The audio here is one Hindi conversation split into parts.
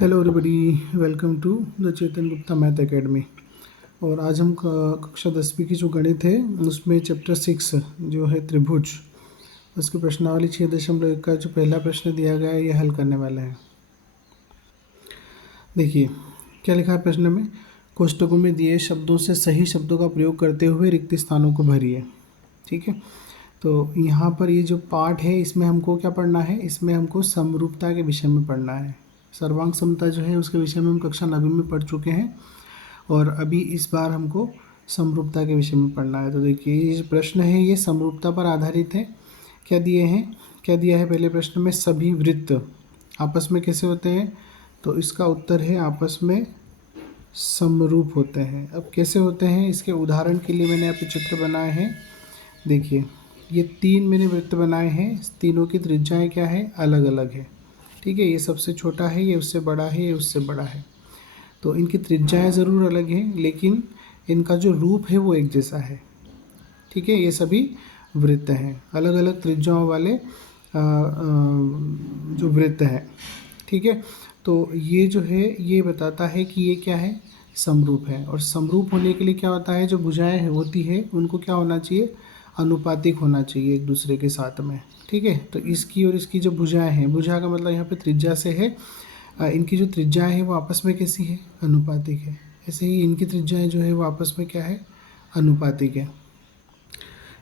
Hello everybody, welcome to the Chetan Gupta Math Academy. और आज हम कक्षा 10वीं की जो गणित है उसमें चैप्टर 6 जो है त्रिभुज, उसकी प्रश्नावली 6.1 का जो पहला प्रश्न दिया गया है ये हल करने वाले हैं। देखिए क्या लिखा है प्रश्न में। कोष्टकों में दिए शब्दों से सही शब्दों का प्रयोग करते हुए रिक्त स्थानों को भरिए। ठीक है, तो यहाँ पर ये जो पाठ है इसमें हमको क्या पढ़ना है, इसमें हमको समरूपता के विषय में पढ़ना है। सर्वांग समता जो है उसके विषय में हम कक्षा 9वीं में पढ़ चुके हैं और अभी इस बार हमको समरूपता के विषय में पढ़ना है। तो देखिए ये जो प्रश्न है ये समरूपता पर आधारित है। क्या दिए हैं, क्या दिया है पहले प्रश्न में, सभी वृत्त आपस में कैसे होते हैं, तो इसका उत्तर है आपस में समरूप होते हैं। अब कैसे होते हैं इसके उदाहरण के लिए मैंने यहाँ पे चित्र बनाए हैं। देखिए ये 3 मैंने वृत्त बनाए हैं, तीनों की त्रिज्याएं क्या है, अलग अलग है। ठीक है, ये सबसे छोटा है, ये उससे बड़ा है, ये उससे बड़ा है। तो इनकी त्रिज्याएं ज़रूर अलग हैं लेकिन इनका जो रूप है वो एक जैसा है। ठीक है, ये सभी वृत्त हैं, अलग अलग त्रिज्याओं वाले जो वृत्त हैं। ठीक है, तो ये जो है ये बताता है कि ये क्या है, समरूप है। और समरूप होने के लिए क्या होता है, जो भुजाएं होती है उनको क्या होना चाहिए, अनुपातिक होना चाहिए एक दूसरे के साथ में। ठीक है, तो इसकी और इसकी जो भुजाएं हैं, भुजा का मतलब यहाँ पे त्रिज्या से है, इनकी जो त्रिज्याएं हैं वो आपस में कैसी है, अनुपातिक है। ऐसे ही इनकी त्रिज्याएं जो है वो आपस में क्या है, अनुपातिक है।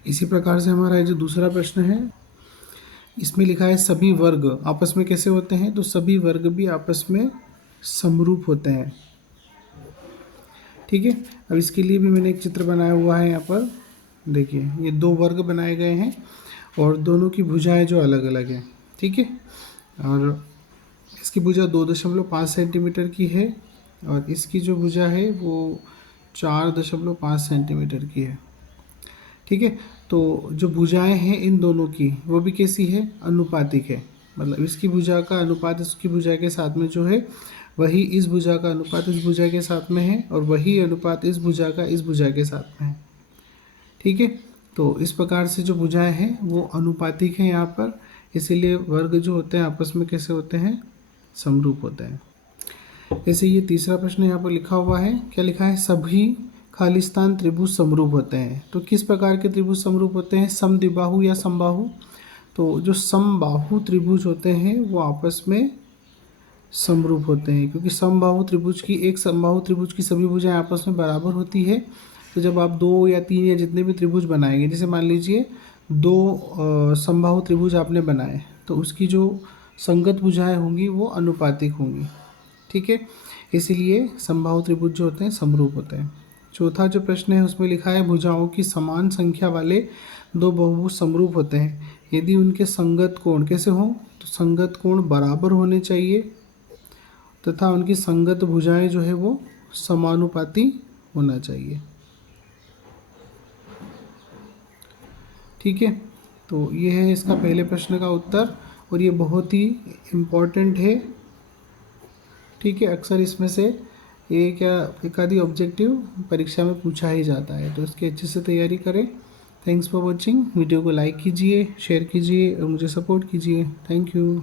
इसी प्रकार से हमारा जो दूसरा प्रश्न है इसमें लिखा है सभी वर्ग आपस में कैसे होते हैं, तो सभी वर्ग भी आपस में समरूप होते हैं। ठीक है, अब इसके लिए भी मैंने एक चित्र बनाया हुआ है यहाँ पर। देखिए ये 2 वर्ग बनाए गए हैं और दोनों की भुजाएं जो अलग अलग हैं। ठीक है, और इसकी भुजा 2.5 सेंटीमीटर की है और इसकी जो भुजा है वो 4.5 सेंटीमीटर की है। ठीक है, तो जो भुजाएं हैं इन दोनों की वो भी कैसी है, अनुपातिक है। मतलब इसकी भुजा का अनुपात इसकी भुजा के साथ में जो है वही इस भुजा का अनुपात इस भुजा के साथ में है और वही अनुपात इस भुजा का इस भुजा के साथ में है। ठीक है, तो इस प्रकार से जो भुजाएं हैं वो अनुपातिक हैं यहाँ पर, इसीलिए वर्ग जो होते हैं आपस में कैसे होते हैं, समरूप होते हैं। जैसे ये तीसरा प्रश्न यहाँ पर लिखा हुआ है, क्या लिखा है, सभी खालिस्तान त्रिभुज समरूप होते हैं। तो किस प्रकार के त्रिभुज समरूप होते हैं, समद्विबाहु या समबाहु। तो जो समबाहु त्रिभुज होते हैं वो आपस में समरूप होते हैं, क्योंकि समबाहु त्रिभुज की सभी भुजाएं आपस में बराबर होती है। तो जब आप 2 या 3 या जितने भी त्रिभुज बनाएंगे, जैसे मान लीजिए 2 समबाहु त्रिभुज आपने बनाए, तो उसकी जो संगत भुजाएं होंगी वो अनुपातिक होंगी। ठीक है, इसीलिए समबाहु त्रिभुज जो होते हैं समरूप होते हैं। चौथा जो प्रश्न है उसमें लिखा है भुजाओं की समान संख्या वाले 2 बहुभुज समरूप होते हैं यदि उनके संगत कोण कैसे हों, तो संगत कोण बराबर होने चाहिए तथा उनकी संगत भुजाएं जो है वो समानुपाती होना चाहिए। ठीक है, तो ये है इसका पहले प्रश्न का उत्तर और ये बहुत ही इम्पोर्टेंट है। ठीक है, अक्सर इसमें से एक या एक आधी ऑब्जेक्टिव परीक्षा में पूछा ही जाता है, तो इसकी अच्छे से तैयारी करें। Thanks for watching. वीडियो को लाइक कीजिए, शेयर कीजिए और मुझे सपोर्ट कीजिए। Thank you.